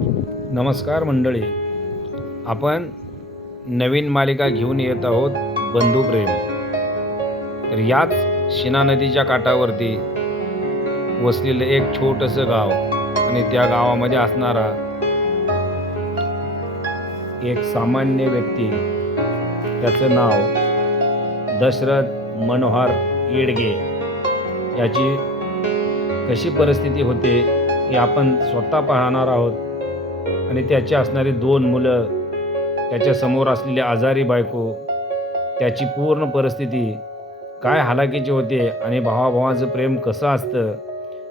नमस्कार मंडळी, आपण नवीन मालिका घेऊन येत आहोत बंधुप्रेम. तर याच शिना नदीच्या काठावरती वसलेलं एक छोटंसं गाव आणि त्या गावामध्ये असणारा एक सामान्य व्यक्ती, त्याचं नाव दशरथ मनोहर येडगे. याची कशी परिस्थिती होते हे आपण स्वतः पाहणार आहोत. आणि त्याची असणारी 2 मुलं, त्याच्यासमोर असलेली आजारी बायको, त्याची पूर्ण परिस्थिती काय हालाकीची होते आणि भावाभावाचं प्रेम कसं असतं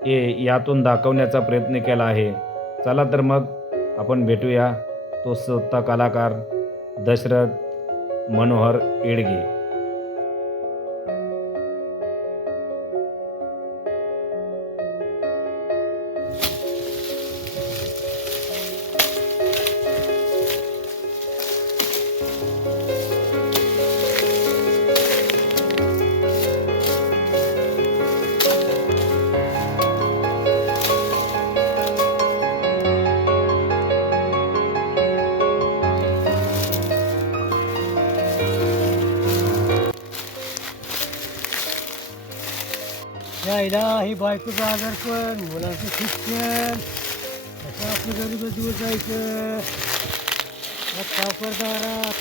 हे यातून दाखवण्याचा प्रयत्न केला आहे. चला तर मग आपण भेटूया तो स्वतः कलाकार दशरथ मनोहर येडगे. यायला ही बायकोचं आजारपण, मुलांचं शिक्षण, असं आपलं गरीब दिवस जायचं सावकारदारात